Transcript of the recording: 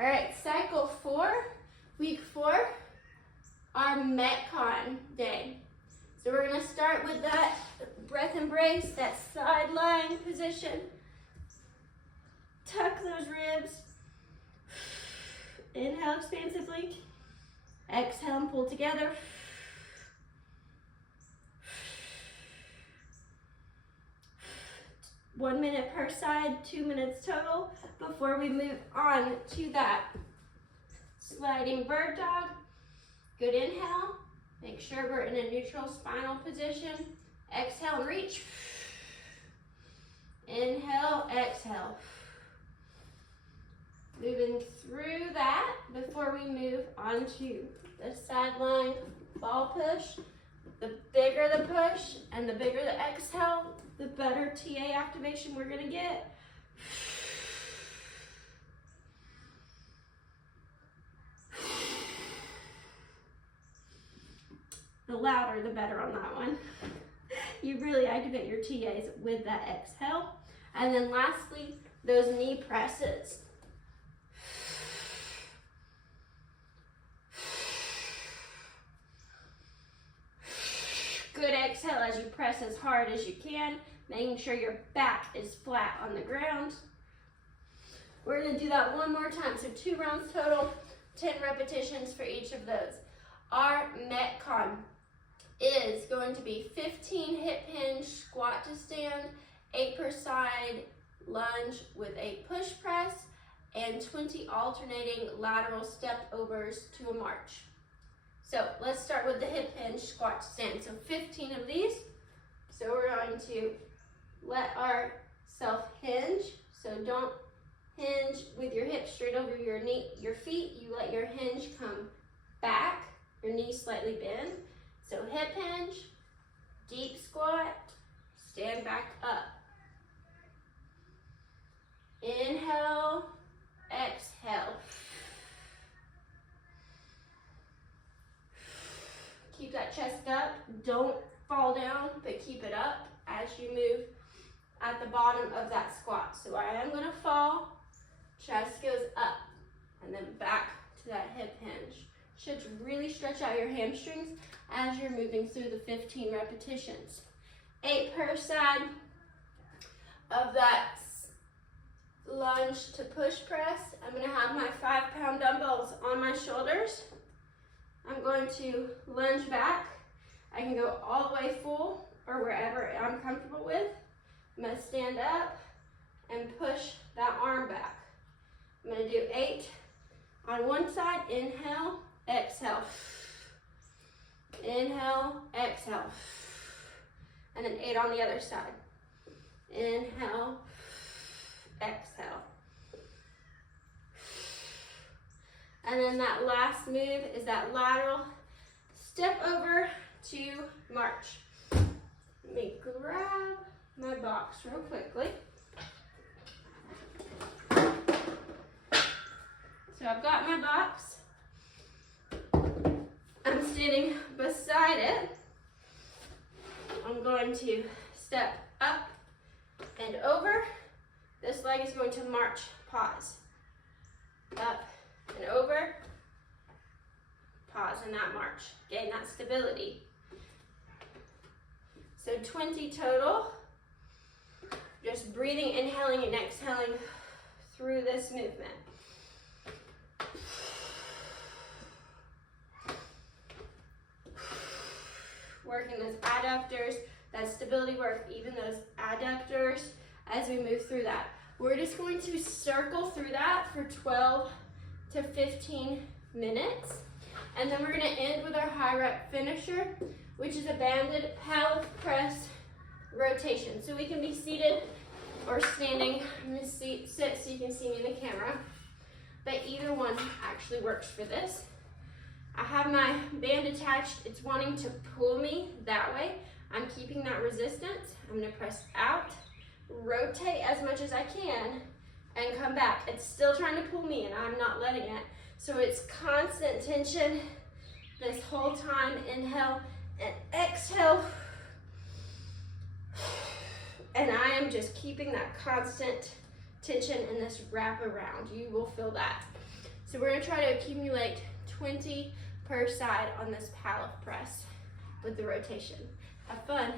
All right, cycle 4, week 4, our METCON day. So we're gonna start with that breath embrace, that side lying position. Tuck those ribs. Inhale expansively. Exhale and pull together. One minute per side, 2 minutes total before we move on to that sliding bird dog. Good inhale. Make sure we're in a neutral spinal position. Exhale and reach. Inhale, exhale. Moving through that before we move on to the sideline ball push. The bigger the push and the bigger the exhale, the better TA activation we're gonna get. The louder, the better on that one. You really activate your TAs with that exhale. And then lastly, those knee presses. Good exhale as you press as hard as you can, making sure your back is flat on the ground. We're gonna do that one more time. So 2 rounds total, 10 repetitions for each of those. Our METCON is going to be 15 hip hinge squat to stand, 8 per side lunge with a push press, and 20 alternating lateral step overs to a march. So let's start with the hip hinge squat to stand. So 15 of these. So we're going to let ourselves hinge. So don't hinge with your hips straight over your feet. You let your hinge come back, your knees slightly bend. So hip hinge, deep squat, stand back up. Inhale, exhale. Keep that chest up. Don't fall down, but keep it up as you move at the bottom of that squat. So I am gonna fall, chest goes up, and then back to that hip hinge. Should really stretch out your hamstrings as you're moving through the 15 repetitions. 8 per side of that lunge to push press. I'm gonna have my 5-pound dumbbells on my shoulders. I'm going to lunge back. I can go all the way full or wherever I'm comfortable with. I'm gonna stand up and push that arm back. I'm gonna do 8 on one side. Inhale, exhale. Inhale, exhale. And then 8 on the other side. Inhale, exhale. And then that last move is that lateral step over to march. Let me grab my box real quickly. So I've got my box. I'm standing beside it. I'm going to step up and over. This leg is going to march, pause. Up and over, pause in that march, gain that stability. So 20 total, just breathing, inhaling and exhaling through this movement. Working those adductors, that stability work, even those adductors as we move through that. We're just going to circle through that for 12 to 15 minutes. And then we're gonna end with our high rep finisher, which is a banded pallet press rotation. So we can be seated or standing. I'm gonna sit so you can see me in the camera. But either one actually works for this. I have my band attached. It's wanting to pull me that way. I'm keeping that resistance. I'm gonna press out, rotate as much as I can, and come back. It's still trying to pull me and I'm not letting it. So it's constant tension this whole time. Inhale and exhale. And I am just keeping that constant tension in this wrap around. You will feel that. So we're gonna try to accumulate 20 per side on this Pallof press with the rotation. Have fun.